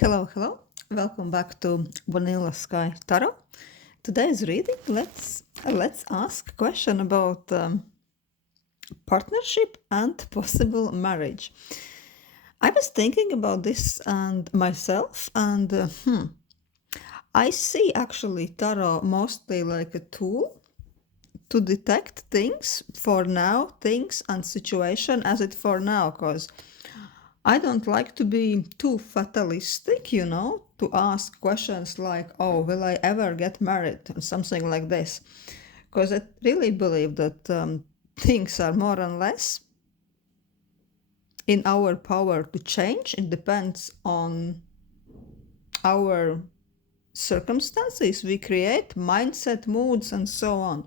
Hello, hello. Welcome back to Vanilla Sky Tarot. Today's reading, let's ask a question about partnership and possible marriage. I was thinking about this and myself, and I see actually tarot mostly like a tool to detect things for now, things and situation as it for now, because I don't like to be too fatalistic, to ask questions like, oh, will I ever get married? And something like this. Because I really believe that things are more or less in our power to change. It depends on our circumstances we create, mindset, moods, and so on.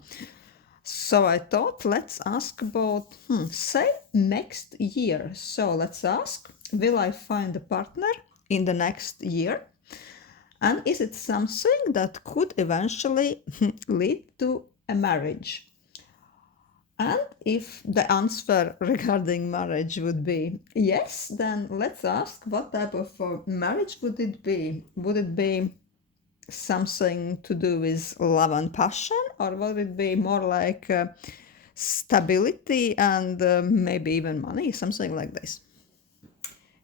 So I thought, let's ask about, say, next year. So let's ask, will I find a partner in the next year? And is it something that could eventually lead to a marriage? And if the answer regarding marriage would be yes, then let's ask what type of marriage would it be? Would it be something to do with love and passion, or would it be more like stability and maybe even money, something like this?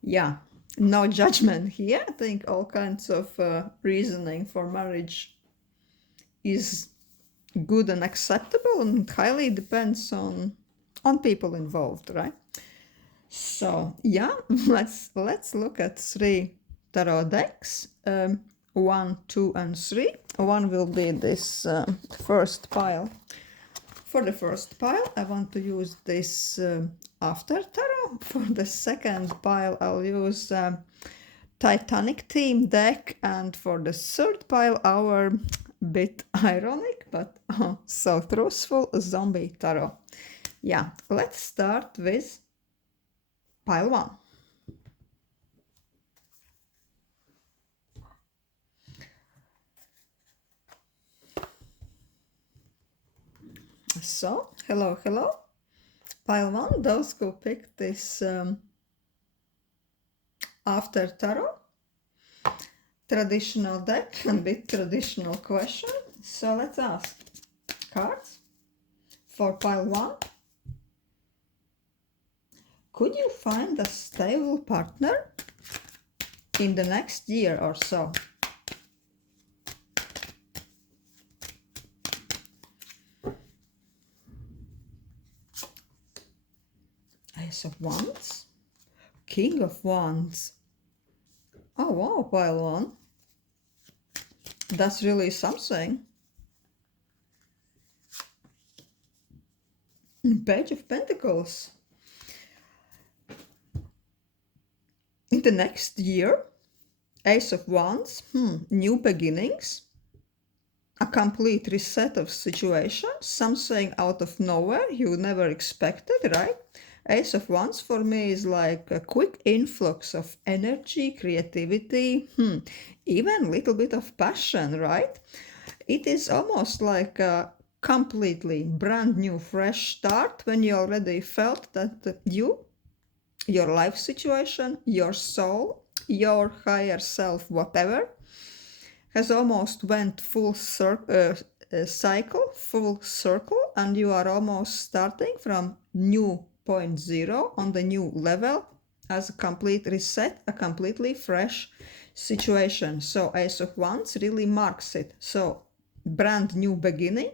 Yeah, no judgment here. I think all kinds of reasoning for marriage is good and acceptable, and highly depends on people involved, right? So yeah, let's look at three tarot decks. 1, 2, and 3. One will be this first pile. For the first pile, I want to use this after tarot. For the second pile, I'll use Titanic theme deck, and for the third pile, our bit ironic but so truthful zombie tarot. Yeah, let's start with pile 1. So, hello, hello. Pile 1, those who picked this after tarot traditional deck and bit traditional question. So let's ask cards for pile 1. Could you find a stable partner in the next year or so? Ace of Wands, King of Wands. Oh wow, pile 1. That's really something. Page of Pentacles. In the next year, Ace of Wands, new beginnings, a complete reset of situations, something out of nowhere you never expected, right? Ace of Wands for me is like a quick influx of energy, creativity, even a little bit of passion, right? It is almost like a completely brand new, fresh start when you already felt that your life situation, your soul, your higher self, whatever, has almost went full cycle, full circle, and you are almost starting from new point zero on the new level as a complete reset, a completely fresh situation. So Ace of Wands really marks it. So brand new beginning,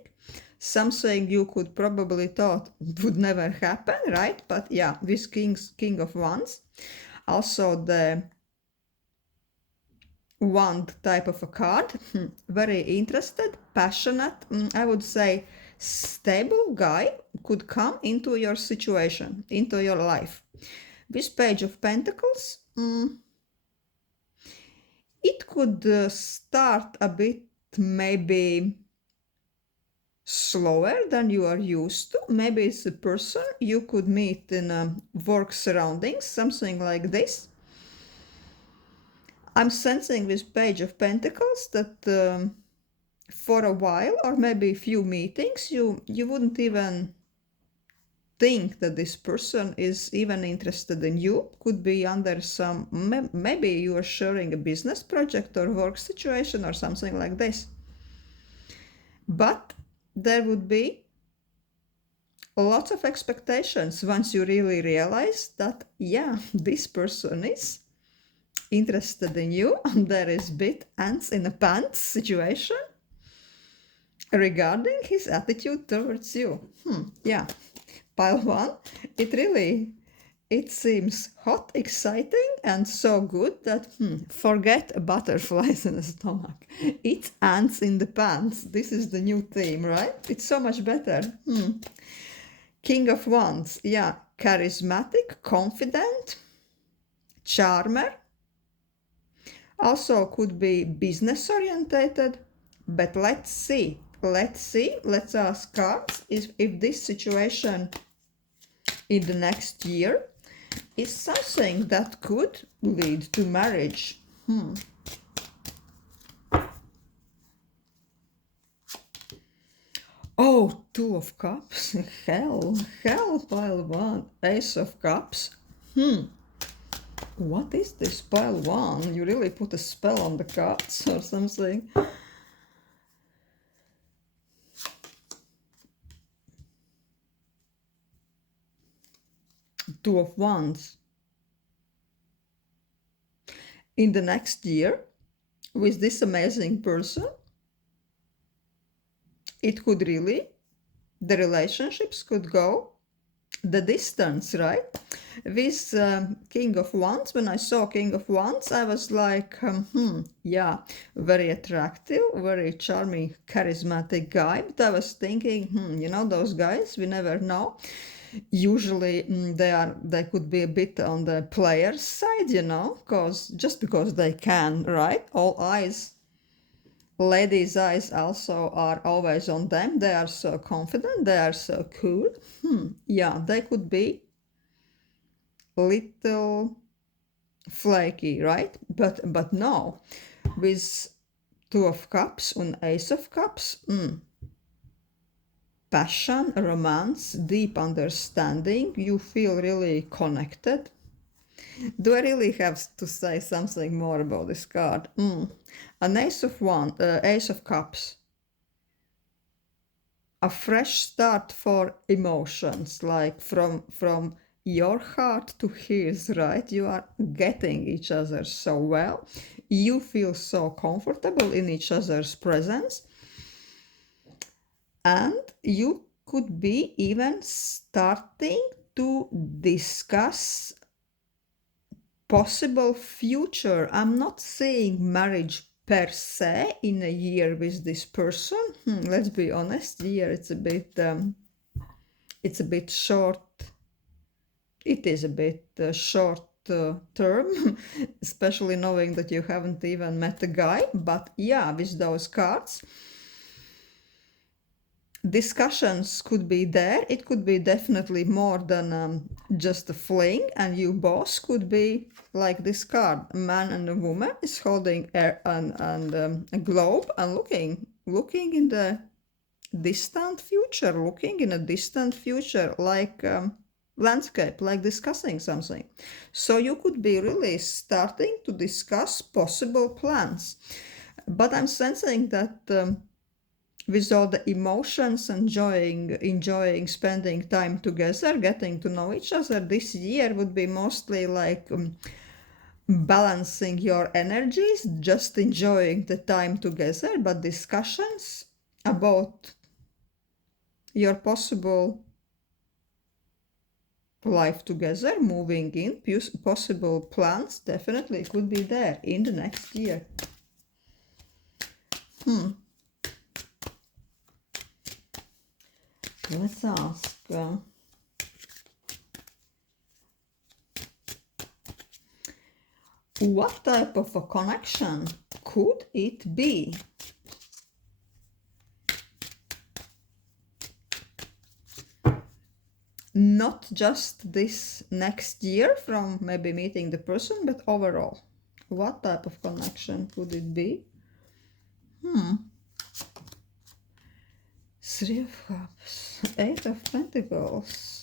something you could probably thought would never happen, right? But yeah, this King of Wands. Also the wand type of a card. Very interested, passionate, I would say stable guy could come into your situation, into your life. This Page of Pentacles, it could start a bit maybe slower than you are used to. Maybe it's a person you could meet in work surroundings, something like this. I'm sensing this Page of Pentacles that for a while, or maybe a few meetings, you wouldn't even think that this person is even interested in you. Could be under some, maybe you are sharing a business project or work situation or something like this. But there would be lots of expectations once you really realize that, yeah, this person is interested in you and there is bit ants in a pants situation regarding his attitude towards you. Yeah, pile one, it seems hot, exciting, and so good that forget butterflies in the stomach. It's ants in the pants. This is the new theme, right? It's so much better. King of Wands, yeah, charismatic, confident, charmer. Also could be business orientated, but let's see. Let's ask cards if this situation in the next year is something that could lead to marriage. Oh, Two of Cups. Hell, pile one. Ace of Cups. What is this pile one? You really put a spell on the cards or something? Two of Wands. In the next year, with this amazing person, it could really, the relationships could go the distance, right? With King of Wands, when I saw King of Wands, I was like, yeah, very attractive, very charming, charismatic guy. But I was thinking, those guys, we never know. Usually they could be a bit on the player's side, just because they can, right? All eyes, ladies' eyes also are always on them. They are so confident, they are so cool. Yeah, they could be little flaky, right? But no, with Two of Cups and Ace of Cups, passion, romance, deep understanding, you feel really connected. Do I really have to say something more about this card? An Ace of Cups. A fresh start for emotions, like from your heart to his, right? You are getting each other so well. You feel so comfortable in each other's presence. And you could be even starting to discuss possible future. I'm not saying marriage per se in a year with this person. Let's be honest, year it's a bit short. It is a bit short term, especially knowing that you haven't even met the guy. But yeah, with those cards, discussions could be there. It could be definitely more than just a fling, and you both could be like this card. A man and a woman is holding a globe and looking in the distant future, like landscape, like discussing something. So you could be really starting to discuss possible plans. But I'm sensing that with all the emotions, enjoying spending time together, getting to know each other, this year would be mostly like balancing your energies, just enjoying the time together, but discussions about your possible life together, moving in, possible plans definitely could be there in the next year. Let's ask. What type of a connection could it be? Not just this next year from maybe meeting the person, but overall. What type of connection could it be? Three of Cups, Eight of Pentacles.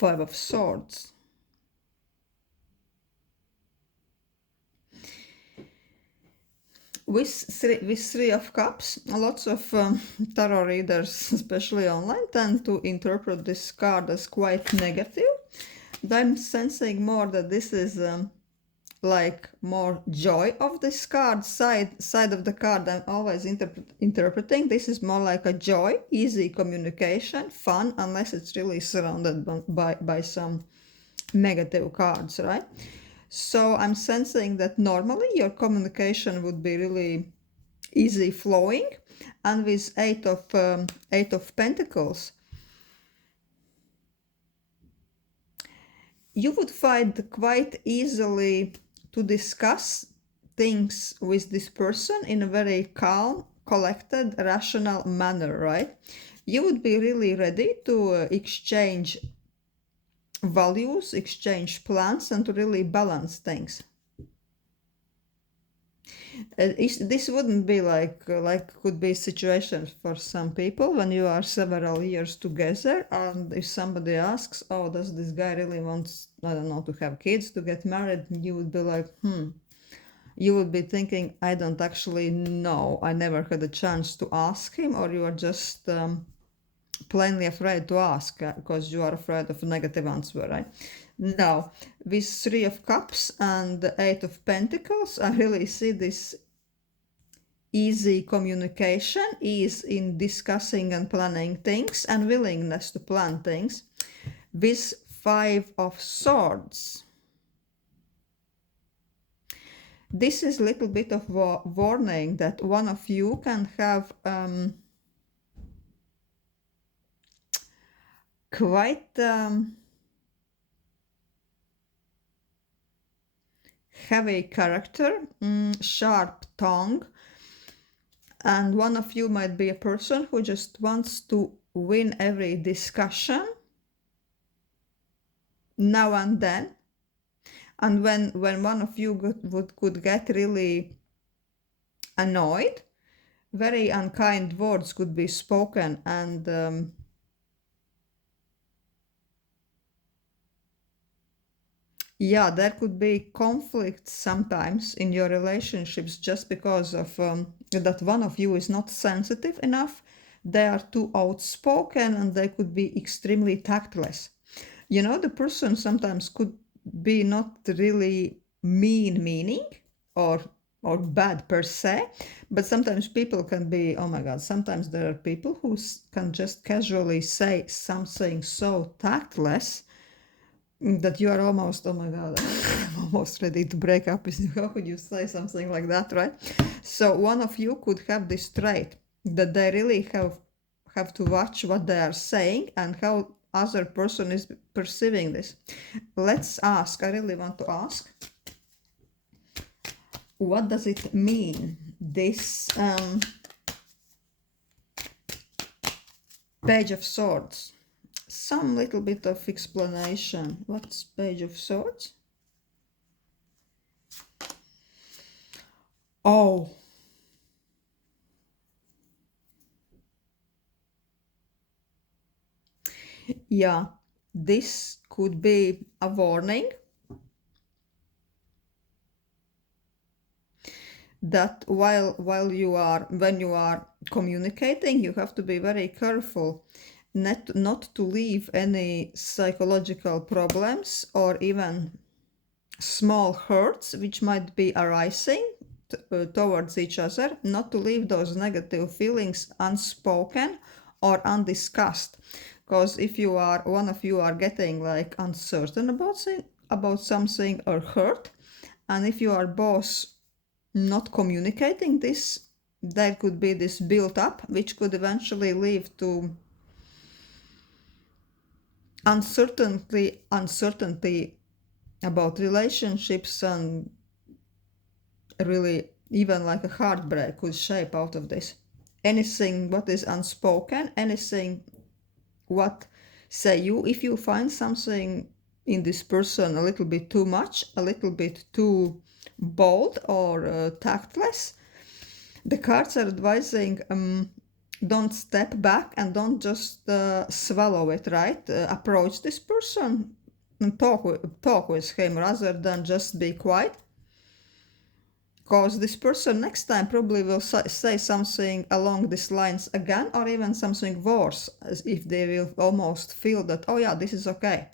Five of Swords. With Three of Cups, lots of tarot readers, especially online, tend to interpret this card as quite negative. I'm sensing more that this is like more joy of this card side of the card. I'm always interpreting this is more like a joy, easy communication, fun, unless it's really surrounded by some negative cards, right? So I'm sensing that normally your communication would be really easy flowing, and with Eight of Pentacles, you would find quite easily to discuss things with this person in a very calm, collected, rational manner, right? You would be really ready to exchange values, exchange plans, and to really balance things. This wouldn't be like could be situations for some people when you are several years together, and if somebody asks, oh, does this guy really wants, I don't know, to have kids, to get married, you would be like, you would be thinking, I don't actually know, I never had a chance to ask him, or you are just plainly afraid to ask because you are afraid of a negative answer, right? Now, with Three of Cups and the Eight of Pentacles, I really see this easy communication, ease in discussing and planning things, and willingness to plan things. With Five of Swords, this is a little bit of warning that one of you can have quite heavy character, sharp tongue, and one of you might be a person who just wants to win every discussion now and then. And when one of you could get really annoyed, very unkind words could be spoken, and yeah, there could be conflict sometimes in your relationships just because of that one of you is not sensitive enough. They are too outspoken, and they could be extremely tactless. You know, the person sometimes could be not really meaning or bad per se, but sometimes people can be, oh my god, sometimes there are people who can just casually say something so tactless that you are almost, oh my god, I'm almost ready to break up with you. How could you say something like that, right? So one of you could have this trait that they really have to watch what they are saying and how other person is perceiving this. Let's ask, I really want to ask, what does it mean, this Page of Swords? Some little bit of explanation. What's Page of Swords? Oh, yeah, this could be a warning that when you are communicating, you have to be very careful not to leave any psychological problems or even small hurts which might be arising towards each other, not to leave those negative feelings unspoken or undiscussed. Because if one of you are getting like uncertain about something or hurt, and if you are both not communicating this, there could be this built up which could eventually lead to uncertainty about relationships, and really even like a heartbreak could shape out of this. Anything what is unspoken, anything what say you, if you find something in this person a little bit too much, a little bit too bold or tactless, the cards are advising don't step back and don't just swallow it, right? Approach this person and talk with him rather than just be quiet. Because this person next time probably will say something along these lines again, or even something worse, as if they will almost feel that, oh yeah, this is okay.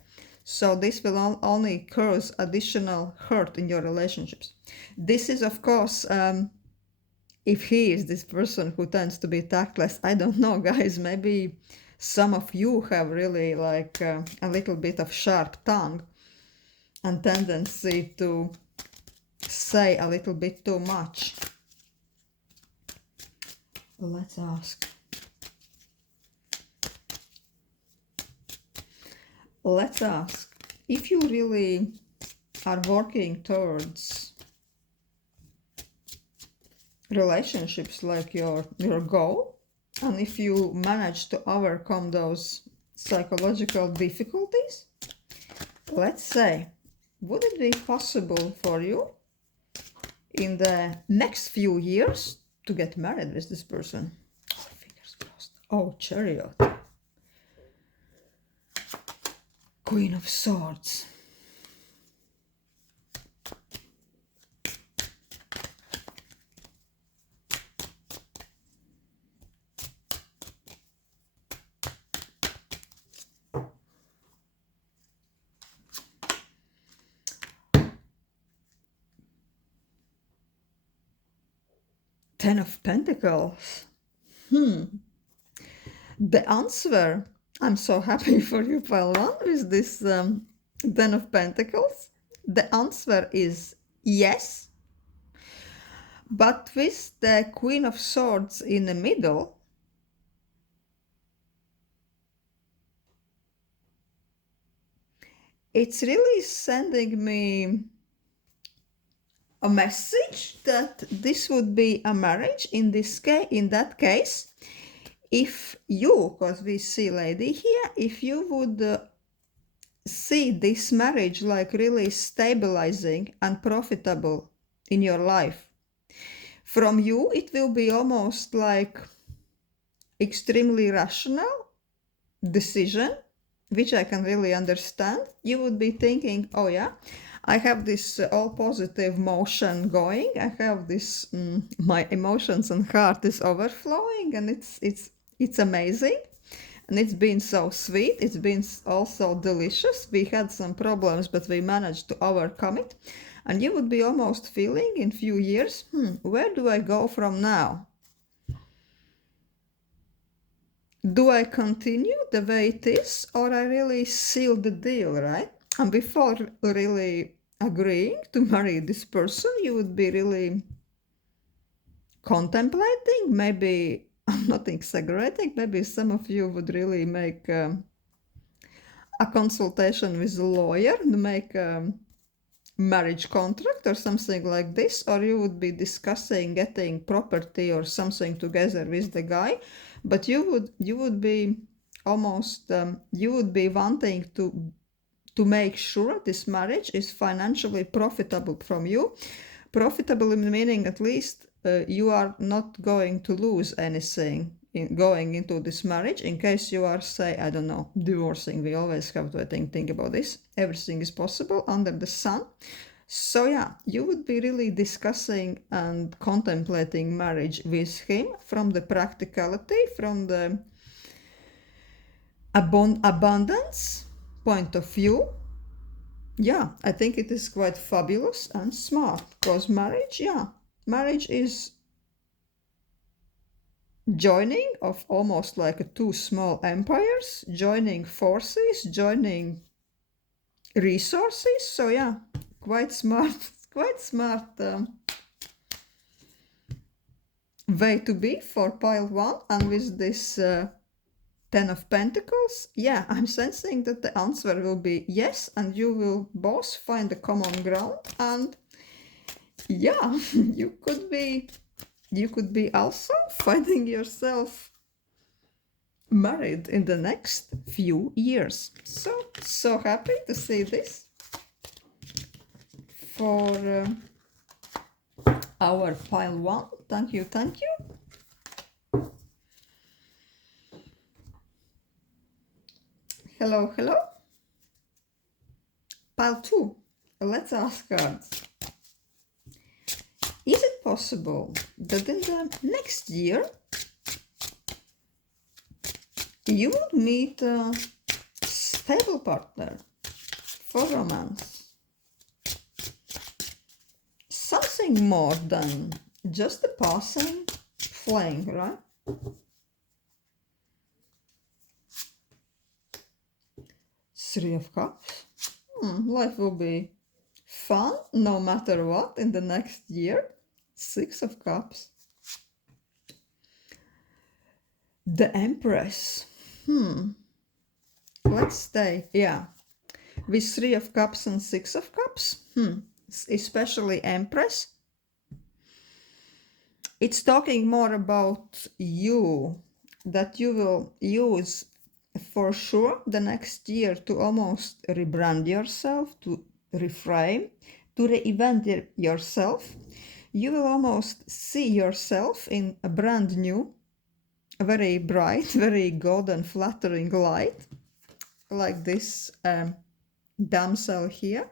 So this will only cause additional hurt in your relationships. This is, of course, if he is this person who tends to be tactless. I don't know, guys. Maybe some of you have really like a little bit of sharp tongue and tendency to say a little bit too much. Let's ask. Let's ask if you really are working towards relationships like your goal, and if you manage to overcome those psychological difficulties, let's say, would it be possible for you in the next few years to get married with this person? Oh, fingers crossed. Oh, Chariot. Queen of Swords. Ten of Pentacles. The answer, I'm so happy for you, pile one, with this Ten of Pentacles. The answer is yes. But with the Queen of Swords in the middle, it's really sending me a message that this would be a marriage in that case. If you, because we see lady here, if you would see this marriage like really stabilizing and profitable in your life, from you it will be almost like extremely rational decision, which I can really understand. You would be thinking, oh yeah, I have this all positive motion going, I have this my emotions and heart is overflowing, and it's amazing, and it's been so sweet, it's been also delicious. We had some problems, but we managed to overcome it. And you would be almost feeling in few years, where do I go from now? Do I continue the way it is, or I really seal the deal, right? And before really agreeing to marry this person, you would be really contemplating. Maybe, I'm not exaggerating, maybe some of you would really make a consultation with a lawyer to make a marriage contract or something like this, or you would be discussing getting property or something together with the guy. But you would be almost you would be wanting to make sure this marriage is financially profitable from you. Profitable meaning at least you are not going to lose anything in going into this marriage. In case you are, say, I don't know, divorcing, we always have to think about this. Everything is possible under the sun. So yeah, you would be really discussing and contemplating marriage with him from the practicality, from the abundance point of view. Yeah, I think it is quite fabulous and smart, because marriage is joining of almost like two small empires, joining forces, joining resources. So yeah, quite smart, quite smart way to be for pile one. And with this Ten of Pentacles, yeah, I'm sensing that the answer will be yes, and you will both find a common ground. And yeah, you could be also finding yourself married in the next few years. So happy to see this for our pile one. Thank you. Hello, hello. Pile 2. Let's ask cards. Is it possible that in the next year you would meet a stable partner for romance? Something more than just a passing fling, right? Three of Cups. Life will be fun no matter what in the next year. Six of Cups. The Empress. Let's stay, yeah. With Three of Cups and Six of Cups. Especially Empress. It's talking more about you, that you will use for sure the next year to almost rebrand yourself, to reframe, to reinvent yourself. You will almost see yourself in a brand new, very bright, very golden, flattering light, like this damsel here.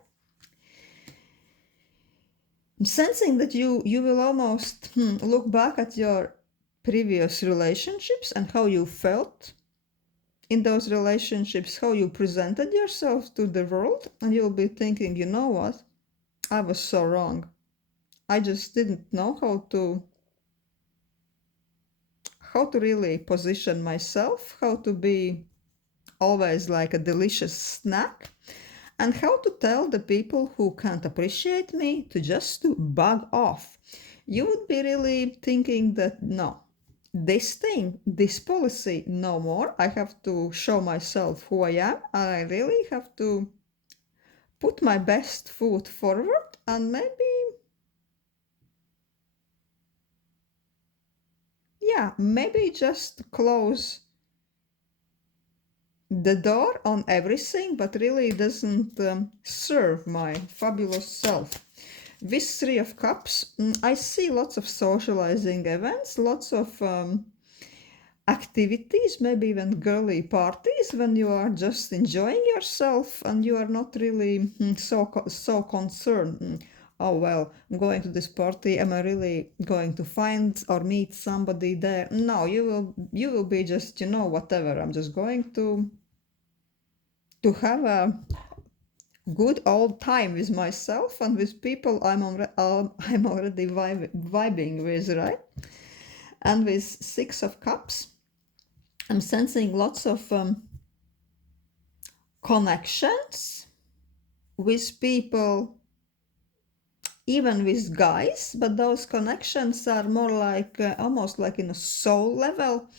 I'm sensing that you will almost look back at your previous relationships and how you felt in those relationships, how you presented yourself to the world, and you'll be thinking, you know what, I was so wrong. I just didn't know how to really position myself, how to be always like a delicious snack, and how to tell the people who can't appreciate me to just to bug off. You would be really thinking that no, this thing, this policy, no more. I have to show myself who I am, and I really have to put my best foot forward, and maybe just close the door on everything, but really doesn't serve my fabulous self. With Three of Cups, I see lots of socializing events, lots of activities, maybe even girly parties when you are just enjoying yourself and you are not really so concerned. Oh well, I'm going to this party. Am I really going to find or meet somebody there? No, you will be just whatever. I'm just going to have a good old time with myself and with people I'm already vibing with, right? And with Six of Cups, I'm sensing lots of connections with people, even with guys, but those connections are more like almost like in a soul level,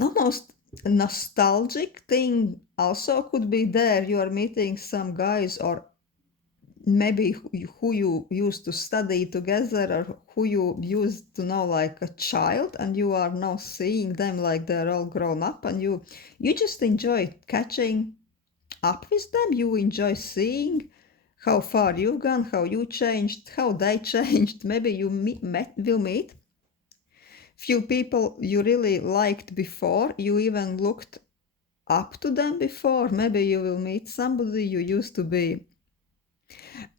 almost a nostalgic thing also could be there. You are meeting some guys, or maybe who you used to study together, or who you used to know like a child, and you are now seeing them like they're all grown up, and you just enjoy catching up with them. You enjoy seeing how far you've gone, how you changed, how they changed. Maybe you will meet few people you really liked before, you even looked up to them before. Maybe you will meet somebody you used to be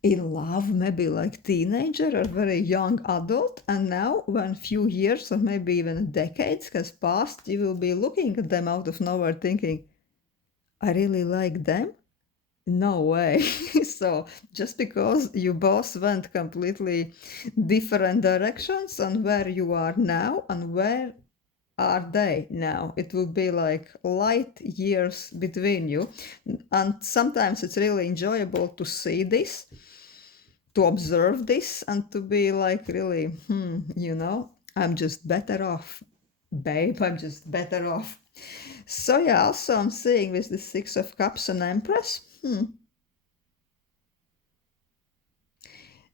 in love, maybe like teenager or very young adult, and now when few years or maybe even decades has passed, you will be looking at them out of nowhere thinking, I really like them. No way. So just because you both went completely different directions, and where you are now and where are they now, it will be like light years between you. And sometimes it's really enjoyable to see this, to observe this, and to be like really, I'm just better off, babe, I'm just better off. So yeah, also I'm seeing with the Six of Cups and Empress,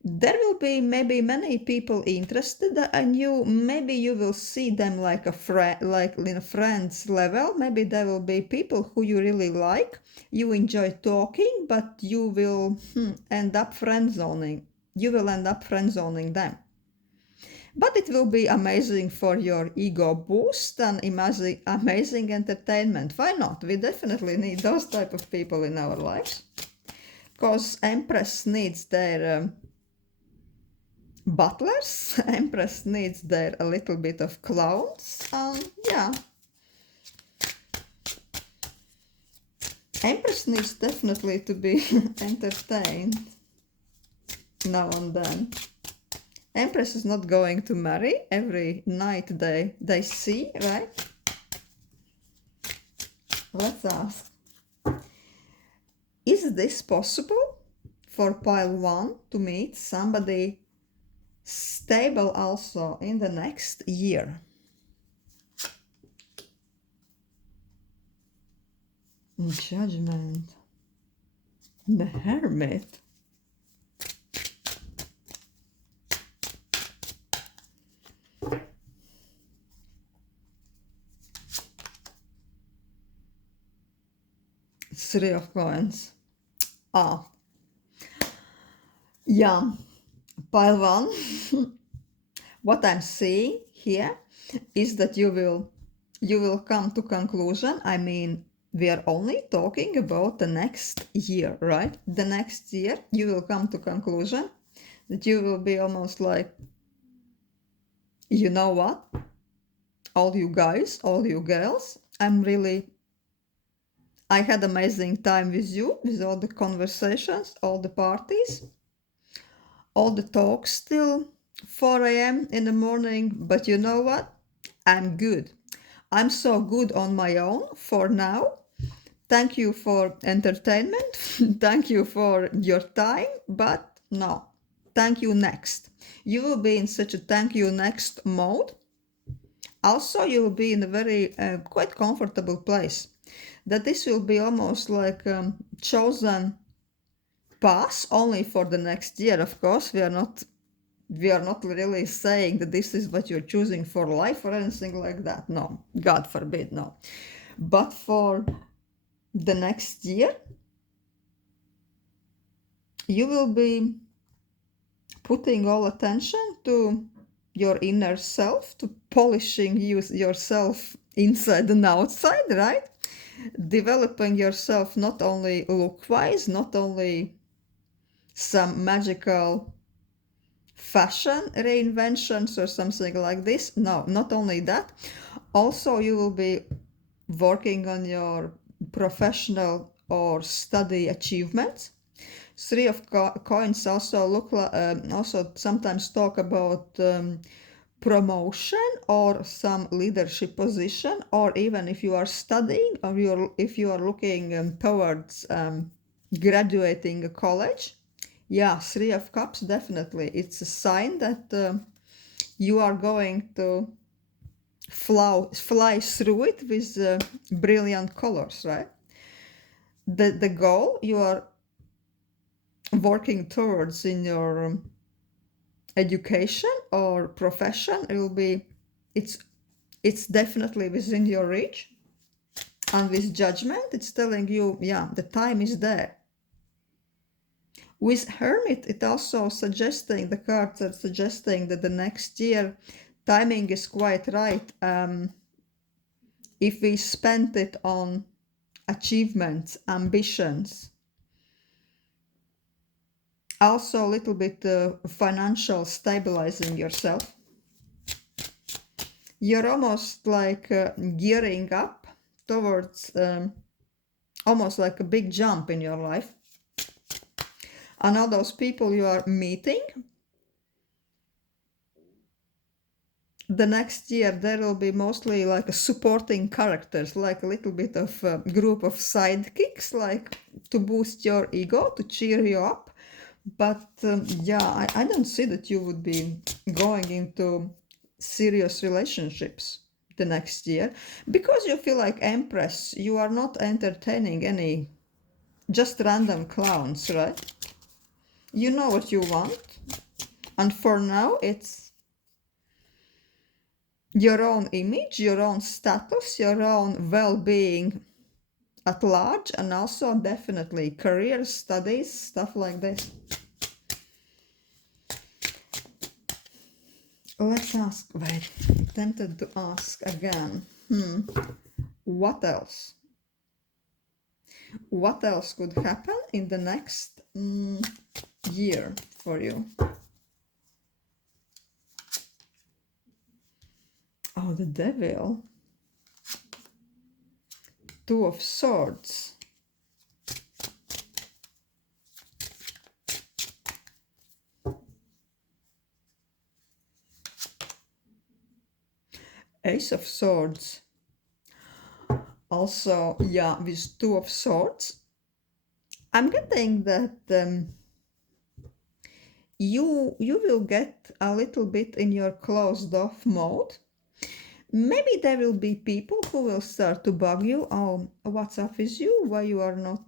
there will be maybe many people interested in you. Maybe you will see them like a friend, like in a friends level. Maybe there will be people who you really like, you enjoy talking, but you will end up friend zoning. You will end up friend zoning them. But it will be amazing for your ego boost and amazing entertainment. Why not? We definitely need those type of people in our lives. Because Empress needs their butlers. Empress needs their a little bit of clowns. Yeah. Empress needs definitely to be entertained now and then. Empress is not going to marry every night they see, right? Let's ask. Is this possible for pile 1 to meet somebody stable also in the next year? Judgment. The Hermit. Three of Coins. Yeah, pile 1. What I'm seeing here is that you will come to conclusion. I mean, we are only talking about the next year, right? The next year you will come to conclusion that you will be almost like, you know what? All you guys, all you girls, I had amazing time with you, with all the conversations, all the parties, all the talks till 4 a.m. in the morning. But you know what? I'm good. I'm so good on my own for now. Thank you for entertainment. Thank you for your time. But no, thank you next. You will be in such a thank you next mode. Also, you will be in a very quite comfortable place. That this will be almost like chosen path only for the next year. Of course, we are not really saying that this is what you're choosing for life or anything like that. No, God forbid, no. But for the next year, you will be putting all attention to your inner self, to polishing yourself inside and outside, right? Developing yourself not only look-wise, not only some magical fashion reinventions or something like this. No, not only that. Also, you will be working on your professional or study achievements. Three of Coins also also sometimes talk about promotion or some leadership position, or even if you are studying or if you are looking towards graduating a college. Yeah, Three of Cups, definitely. It's a sign that you are going to fly through it with brilliant colors, right? The goal you are working towards in your education or profession, it's definitely within your reach. And with Judgment, it's telling you, yeah, the time is there. With Hermit, it also suggesting, the cards are suggesting that the next year timing is quite right. If we spent it on achievements, ambitions, also a little bit financial stabilizing yourself, you're almost like gearing up towards almost like a big jump in your life. And all those people you are meeting, the next year there will be mostly like a supporting characters, like a little bit of a group of sidekicks, like to boost your ego, to cheer you up. But yeah, I don't see that you would be going into serious relationships the next year, because you feel like Empress, you are not entertaining any just random clowns, right? You know what you want, and for now it's your own image, your own status, your own well-being at large, and also definitely career, studies, stuff like this. Let's ask, wait, tempted to ask again. What else? What else could happen in the next year for you? Oh, the devil. Two of Swords. Ace of Swords. Also, yeah, with Two of Swords. I'm getting that you will get a little bit in your closed off mode. Maybe there will be people who will start to bug you. Oh, what's up with you? Why you are not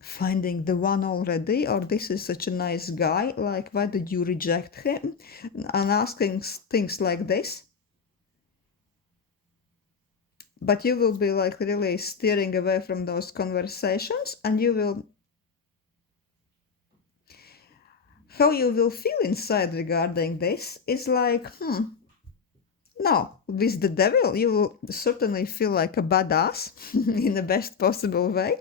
finding the one already? Or this is such a nice guy. Like, why did you reject him? And asking things like this. But you will be like really steering away from those conversations, and you will, how you will feel inside regarding this is like, no, with the devil, you will certainly feel like a badass in the best possible way.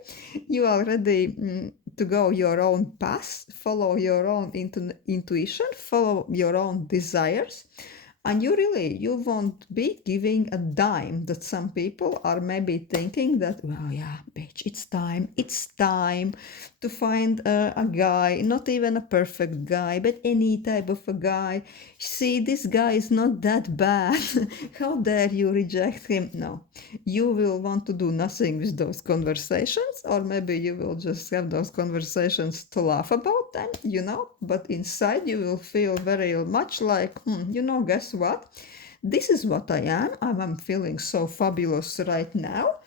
You are ready to go your own path, follow your own intuition, follow your own desires. And you won't be giving a dime that some people are maybe thinking that, well, yeah, bitch, it's time to find a guy, not even a perfect guy, but any type of a guy. See, this guy is not that bad. How dare you reject him? No, you will want to do nothing with those conversations, or maybe you will just have those conversations to laugh about them, but inside you will feel very much like, guess what? This is what I am. I'm feeling so fabulous right now.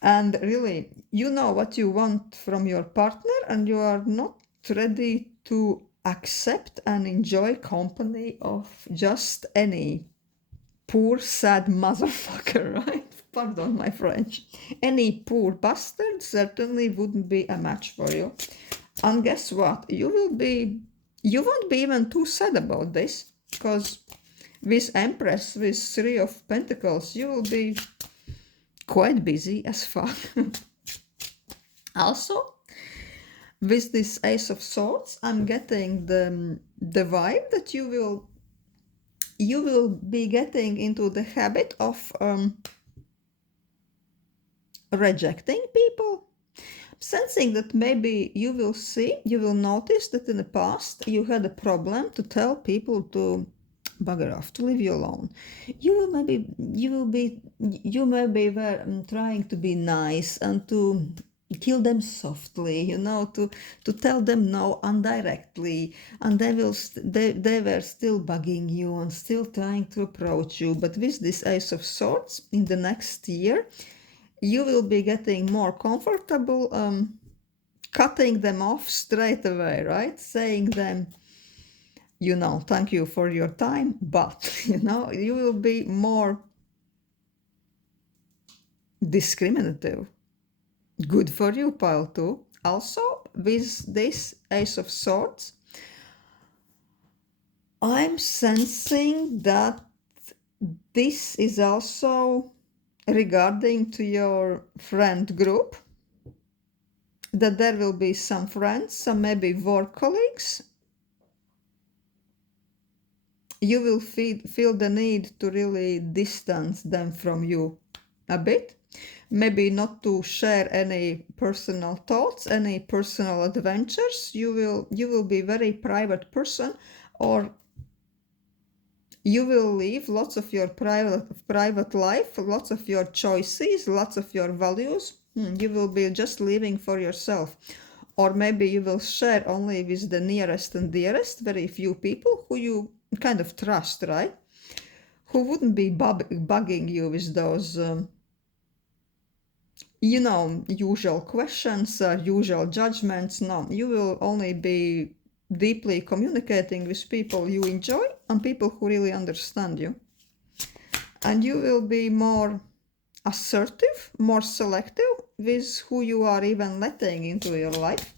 And really, you know what you want from your partner, and you are not ready to accept and enjoy company of just any poor, sad motherfucker, right? Pardon my French. Any poor bastard certainly wouldn't be a match for you. And guess what? You won't be even too sad about this, because with Empress, with Three of Pentacles, you will be quite busy as fuck. Also, with this Ace of Swords, I'm getting the vibe that you will be getting into the habit of rejecting people. Sensing that maybe you will notice that in the past you had a problem to tell people to bugger off, to leave you alone. You may be trying to be nice and to kill them softly, to tell them no indirectly, and they were still bugging you and still trying to approach you. But with this Ace of Swords in the next year, you will be getting more comfortable cutting them off straight away, right? Saying them, thank you for your time, but, you will be more discriminative. Good for you, pile 2. Also, with this Ace of Swords, I'm sensing that this is also regarding to your friend group, that there will be some friends, some maybe work colleagues. You will feel the need to really distance them from you a bit. Maybe not to share any personal thoughts, any personal adventures. You will be very private person, or you will live lots of your private life, lots of your choices, lots of your values. You will be just living for yourself. Or maybe you will share only with the nearest and dearest, very few people who you kind of trust, right? Who wouldn't be bugging you with those, usual questions, usual judgments. No, you will only be deeply communicating with people you enjoy and people who really understand you. And you will be more assertive, more selective with who you are even letting into your life.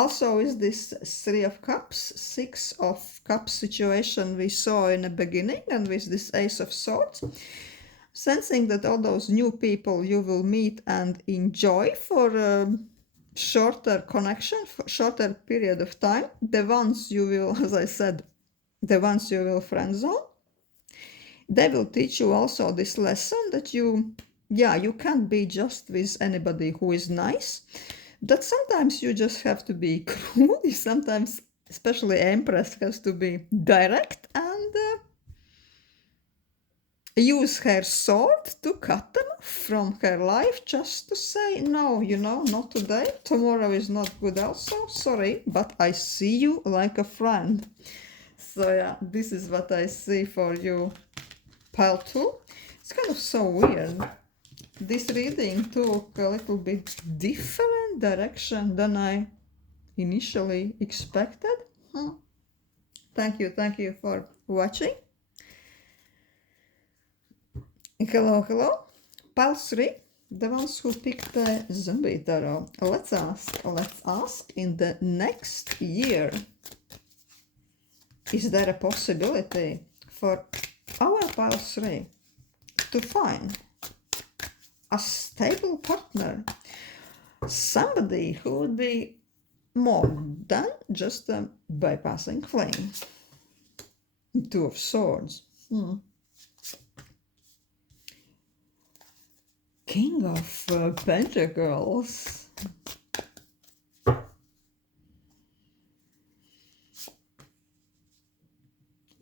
Also is this Three of Cups, Six of Cups situation we saw in the beginning, and with this Ace of Swords, sensing that all those new people you will meet and enjoy for a shorter connection, for shorter period of time. The ones you will, as I said, the ones you will friend zone, they will teach you also this lesson that you can't be just with anybody who is nice, that sometimes you just have to be cruel. Sometimes, especially Empress, has to be direct and use her sword to cut them off from her life, just to say, no, not today, tomorrow is not good also, sorry, but I see you like a friend. So yeah, this is what I see for you, pile 2. It's kind of so weird. This reading took a little bit different direction than I initially expected. Thank you for watching. Hello. Pile 3, the ones who picked the Zombie Tarot. Let's ask in the next year, is there a possibility for our Pile 3 to find a stable partner, somebody who would be more than just a bypassing flame? Two of Swords. King of Pentacles.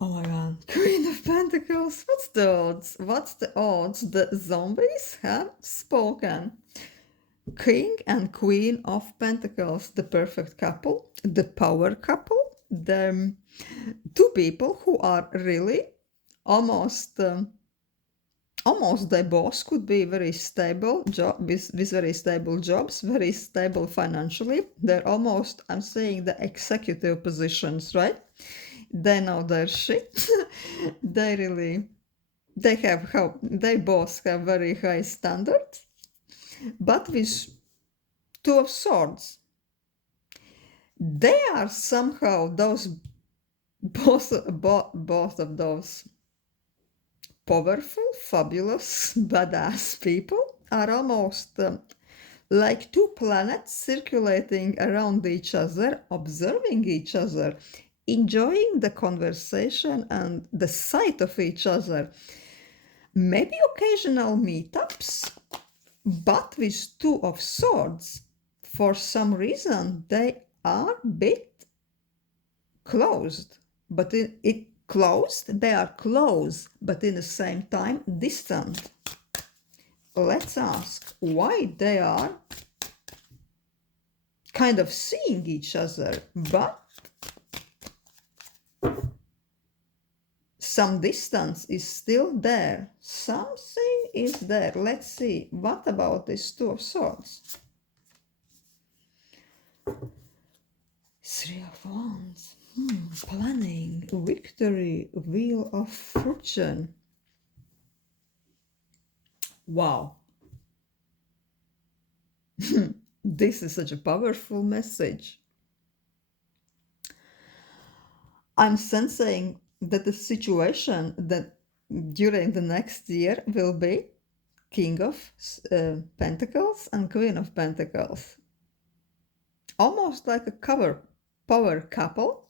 Oh my god. Queen of Pentacles. What's the odds? What's the odds the zombies have spoken? King and Queen of Pentacles, the perfect couple, the power couple, the two people who are really almost their boss could be very stable job with very stable jobs, very stable financially. They're almost, I'm saying, the executive positions, right? They know their shit. They both have very high standards. But with Two of Swords, they are somehow both of those powerful, fabulous, badass people are almost like two planets circulating around each other, observing each other, enjoying the conversation and the sight of each other. Maybe occasional meetups, but with Two of Swords, for some reason, they are a bit closed. But they are close, but in the same time distant. Let's ask why they are kind of seeing each other, but some distance is still there. Something is there. Let's see. What about this Two of Swords? Three of Wands. Planning, victory, Wheel of Fortune. Wow. This is such a powerful message. I'm sensing that the situation that during the next year will be King of Pentacles and Queen of Pentacles. Almost like a power couple.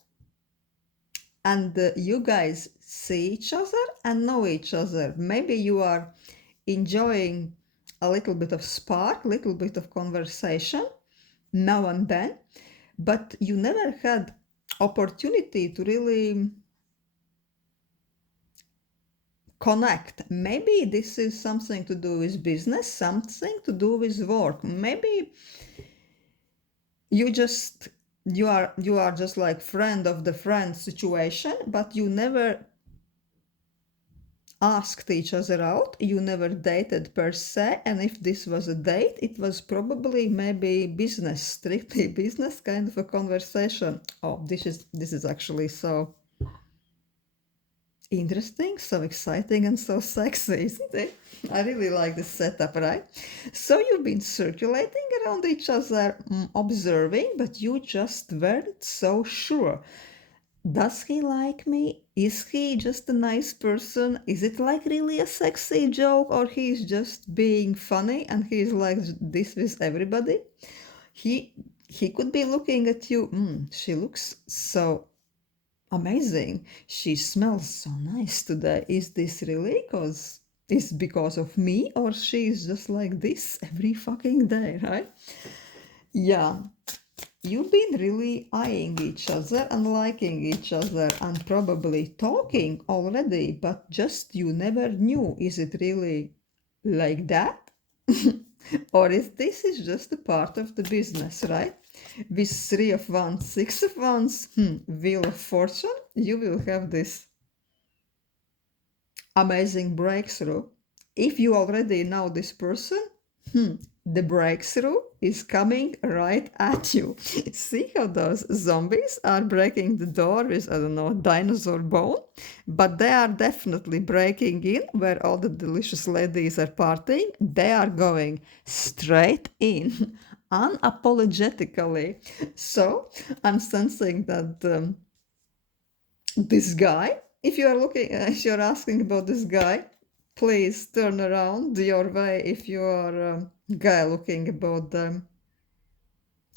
And you guys see each other and know each other. Maybe you are enjoying a little bit of spark, little bit of conversation now and then, but you never had opportunity to really connect. Maybe this is something to do with business, something to do with work. Maybe you are just like friend of the friend situation, but you never asked each other out, you never dated per se, and if this was a date, it was probably maybe business, strictly business kind of a conversation. Oh, this is actually so Interesting, so exciting, and so sexy, isn't it? I really like this setup, right? So you've been circulating around each other, observing, but you just weren't so sure. Does he like me? Is he just a nice person? Is it like really a sexy joke, or he's just being funny and he's like this with everybody? He he could be looking at you. She looks so amazing. She smells so nice today. Is this really cause is because of me, or she's just like this every fucking day, right? Yeah. You've been really eyeing each other and liking each other and probably talking already, but just you never knew. Is it really like that? Or is this is just a part of the business, right? With 3 of Wands, 6 of Wands, Wheel of Fortune, you will have this amazing breakthrough. If you already know this person, the breakthrough is coming right at you. See how those zombies are breaking the door with, I don't know, dinosaur bone? But they are definitely breaking in where all the delicious ladies are partying. They are going straight in, unapologetically. So I'm sensing that this guy, if you are looking, if you're asking about this guy, please turn around your way if you are a guy looking about the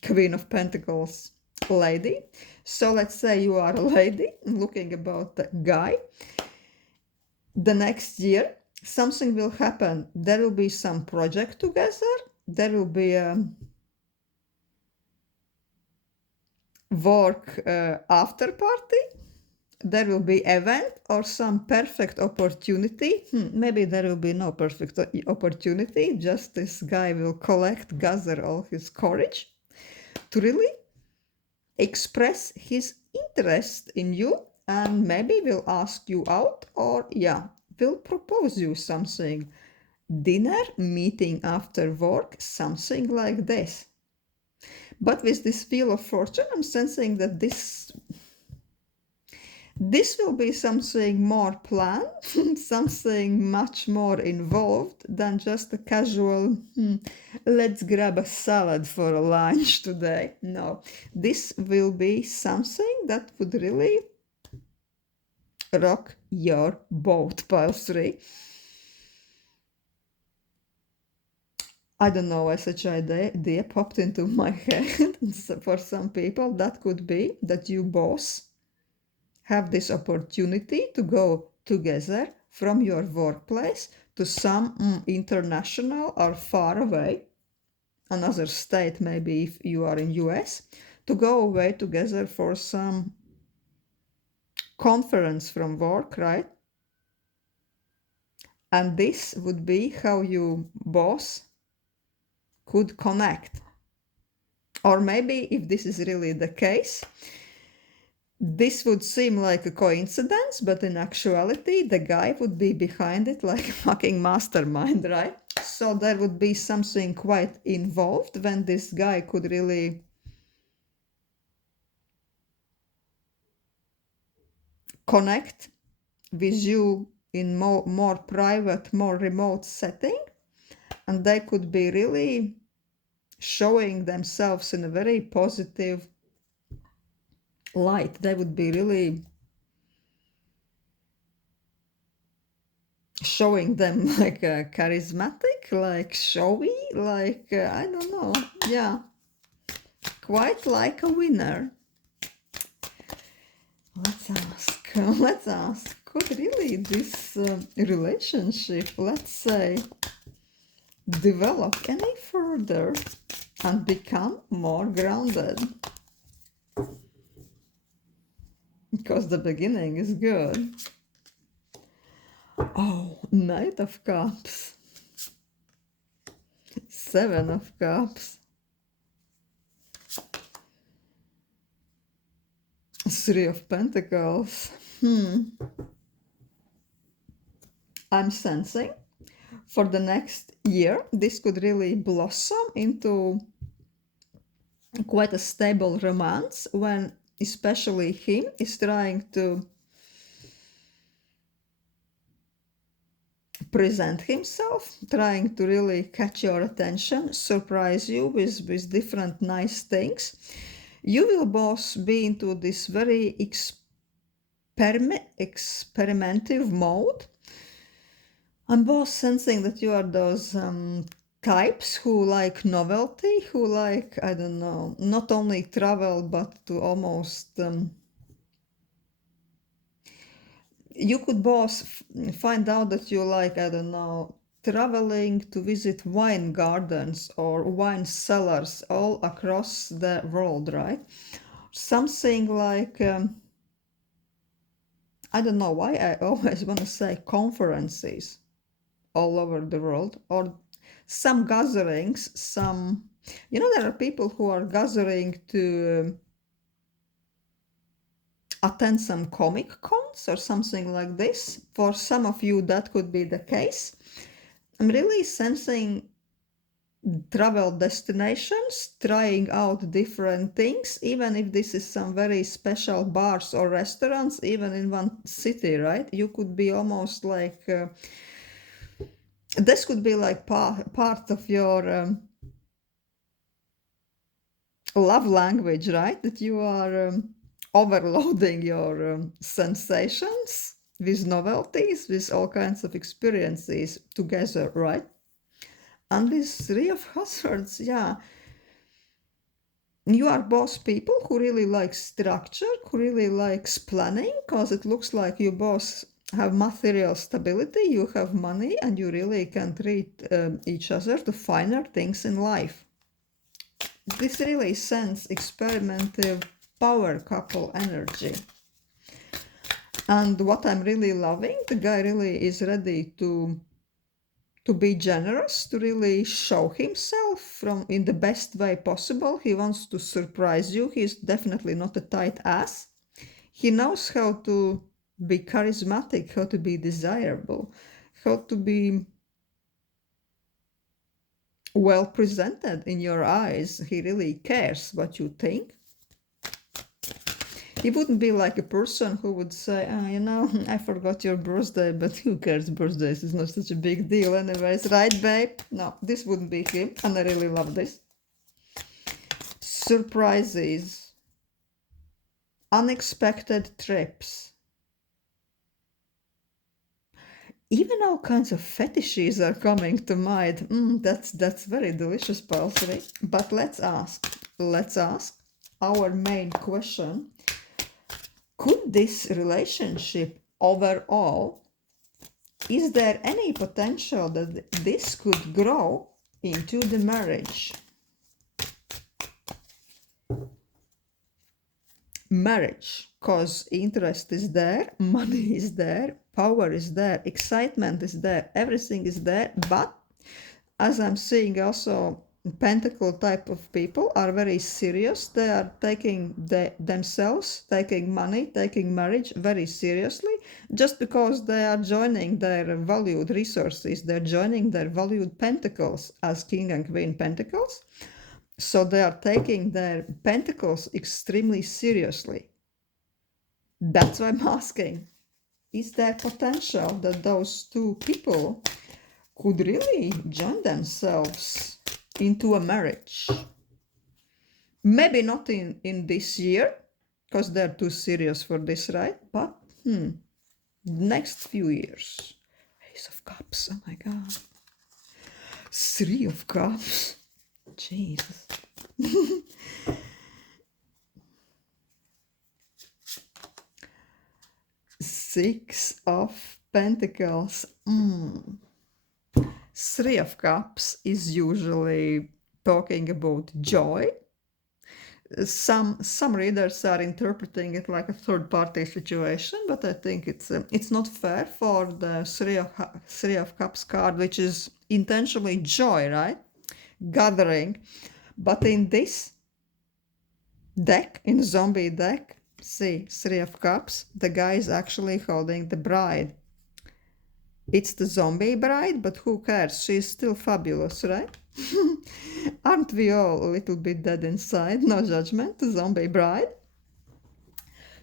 Queen of Pentacles lady. So let's say you are a lady looking about the guy. The next year, something will happen. There will be some project together. There will be a work after party. There will be event or some perfect opportunity. Maybe there will be no perfect opportunity. Just this guy will gather all his courage to really express his interest in you, and maybe will ask you out, or will propose you something. Dinner, meeting after work, something like this. But with this Wheel of Fortune, I'm sensing that this will be something more planned, something much more involved than just a casual, let's grab a salad for lunch today. No, this will be something that would really rock your boat, pile 3. I don't know why such idea popped into my head. For some people, that could be that you both have this opportunity to go together from your workplace to some international or far away, another state, maybe if you are in US, to go away together for some conference from work, right? And this would be how you both could connect. Or maybe if this is really the case, this would seem like a coincidence, but in actuality, the guy would be behind it like a fucking mastermind, right? So there would be something quite involved when this guy could really connect with you in more private, more remote setting, and they could be really showing themselves in a very positive light. They would be really showing them like charismatic, like showy, like I don't know, quite like a winner. Let's ask, could really this relationship, let's say, develop any further and become more grounded? Because the beginning is good. Oh, Knight of Cups, 7 of Cups, 3 of Pentacles. I'm sensing for the next year, this could really blossom into quite a stable romance when especially him is trying to present himself, trying to really catch your attention, surprise you with different nice things. You will both be into this very experimentative mode. I'm both sensing that you are those types who like novelty, who like, I don't know, not only travel, but to almost you could both find out that you like, I don't know, traveling to visit wine gardens or wine cellars all across the world, right? Something like, I don't know why I always want to say conferences all over the world, or some gatherings, some, there are people who are gathering to attend some comic cons or something like this. For some of you, that could be the case. I'm really sensing travel destinations, trying out different things, even if this is some very special bars or restaurants, even in one city, right? You could be almost like, this could be like part of your love language, right? That you are overloading your sensations with novelties, with all kinds of experiences together, right? And this Three of Hazards, yeah, you are both people who really like structure, who really likes planning, because it looks like you both have material stability, you have money, and you really can treat each other to finer things in life. This really sends experimental power couple energy. And what I'm really loving, the guy really is ready to be generous, to really show himself in the best way possible. He wants to surprise you. He's definitely not a tight ass. He knows how to be charismatic, how to be desirable, how to be well presented in your eyes. He really cares what you think. He wouldn't be like a person who would say, I forgot your birthday, but who cares, birthdays is not such a big deal anyways, right, babe? No, this wouldn't be him, and I really love this. Surprises. Unexpected trips. Even all kinds of fetishes are coming to mind. That's very delicious, Palsy. But let's ask our main question. Could this relationship overall, is there any potential that this could grow into the marriage? Marriage, because interest is there, money is there, power is there, excitement is there, everything is there, but as I'm seeing also, Pentacle type of people are very serious. They are taking themselves, taking money, taking marriage very seriously, just because they are joining their valued resources. They're joining their valued pentacles as King and Queen Pentacles. So they are taking their pentacles extremely seriously. That's why I'm asking, is there potential that those two people could really join themselves into a marriage? Maybe not in this year, because they're too serious for this, right? But next few years. Ace of Cups, oh my god. Three of Cups. Jesus. Six of Pentacles. Three of Cups is usually talking about joy. Some readers are interpreting it like a third-party situation, but I think it's not fair for the Three of Cups card, which is intentionally joy, right? Gathering. But in this deck, in zombie deck, see, Three of Cups, the guy is actually holding the bride. It's the zombie bride, but who cares? She's still fabulous, right? Aren't we all a little bit dead inside? No judgment, the zombie bride.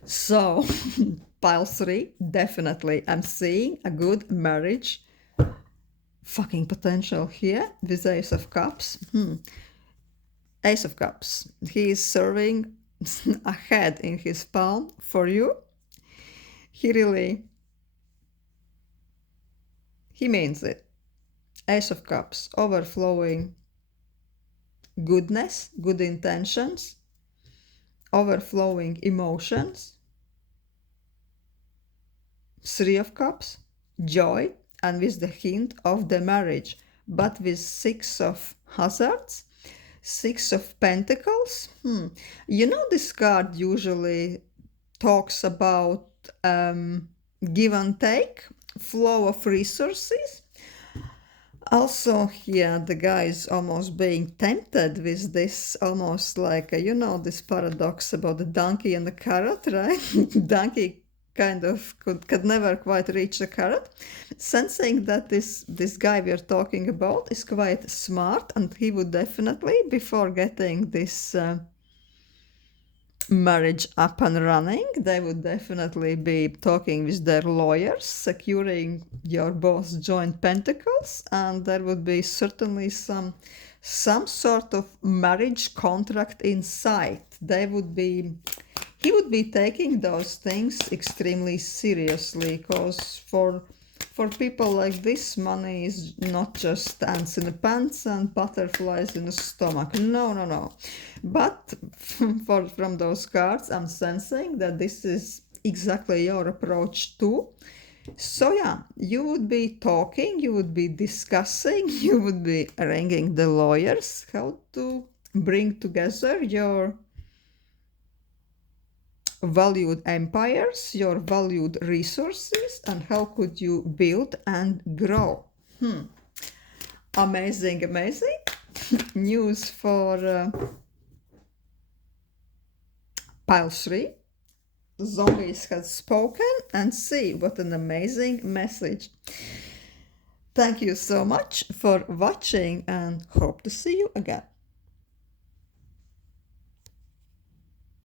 So, pile 3, definitely I'm seeing a good marriage fucking potential here with Ace of Cups. Ace of Cups. He is serving a head in his palm for you. He means it. Ace of Cups, overflowing goodness, good intentions, overflowing emotions. Three of Cups, joy, and with the hint of the marriage, but with Six of Hazards, Six of Pentacles. You know, this card usually talks about give and take, flow of resources. Also here the guy is almost being tempted with this, almost like you know, this paradox about the donkey and the carrot, right? Donkey kind of could never quite reach the carrot, sensing that this guy we're talking about is quite smart, and he would definitely, before getting this marriage up and running, they would definitely be talking with their lawyers, securing your both joint pentacles, and there would be certainly some sort of marriage contract in sight. He would be taking those things extremely seriously, because for people like this, money is not just ants in the pants and butterflies in the stomach. No. But from those cards, I'm sensing that this is exactly your approach too. So yeah, you would be talking, you would be discussing, you would be arranging the lawyers how to bring together your valued empires, your valued resources, and how could you build and grow. Amazing news for pile 3. Zombies have spoken, and see what an amazing message. Thank you so much for watching, and hope to see you again.